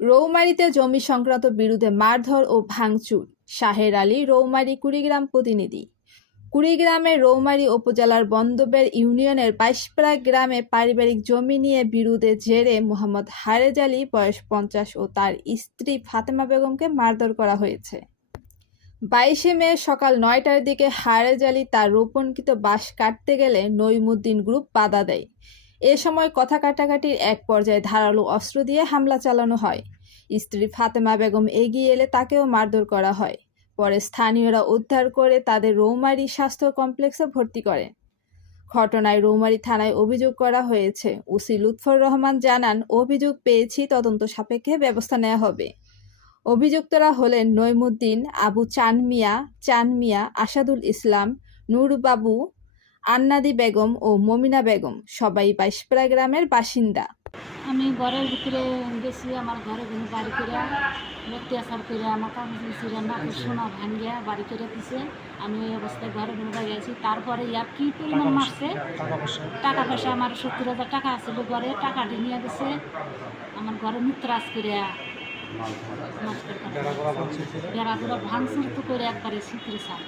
রৌমারীতে জমি সংক্রান্ত বিরুদ্ধে মারধর ও ভাঙচুর। শাহের আলী রৌমারী, কুড়িগ্রাম প্রতিনিধি। কুড়িগ্রামের রৌমারী উপজেলার বন্দবের ইউনিয়নের বাইশপাড়া গ্রামে পারিবারিক জমি নিয়ে বিরুদ্ধে জেরে মোহাম্মদ হারেজ আলী, বয়স পঞ্চাশ, ও তার স্ত্রী ফাতেমা বেগমকে মারধর করা হয়েছে। বাইশে মে সকাল নয়টার দিকে হারেজ আলী তার রোপণকৃত বাঁশ কাটতে গেলে নইমুদ্দিন গ্রুপ বাধা দেয়। এ সময় কথা কাটাকাটির এক পর্যায়ে ধারালো অস্ত্র দিয়ে হামলা চালানো হয়। স্ত্রী ফাতেমা বেগম এগিয়ে এলে তাকেও মারধর করা হয়। পরে স্থানীয়রা উদ্ধার করে তাদের রৌমারি স্বাস্থ্য কমপ্লেক্সে ভর্তি করে। ঘটনায় রৌমারি থানায় অভিযোগ করা হয়েছে। ওসি লুৎফর রহমান জানান, অভিযোগ পেয়েছি, তদন্ত সাপেক্ষে ব্যবস্থা নেওয়া হবে। অভিযুক্তরা হলেন নইমুদ্দিন আবু চান মিয়া চান মিয়া আসাদুল ইসলাম নূর বাবু আন্নাদি বেগম ও মমিনা বেগম, সবাই বাইশপাড়া গ্রামের বাসিন্দা। আমি ঘরের ভিতরে গেছি, আমার ঘরে ঘুরে বাড়ি করে অত্যাচার করে আমার কাগজ ছিল না সোনা ভাঙ্গিয়া বাড়ি করে দিছে। আমি ওই অবস্থায় ঘরে ঘুরে গেছি তারপরে ইয়ার কি পরিমাণ মারছে? টাকা পয়সা আমার সত্তর হাজার টাকা আছিল ঘরে, টাকাটি নিয়ে গেছে। আমার ঘরে নষ্ট করে বেড়াগুলো ভাঙচুর তো করে একবারে শিখরে সার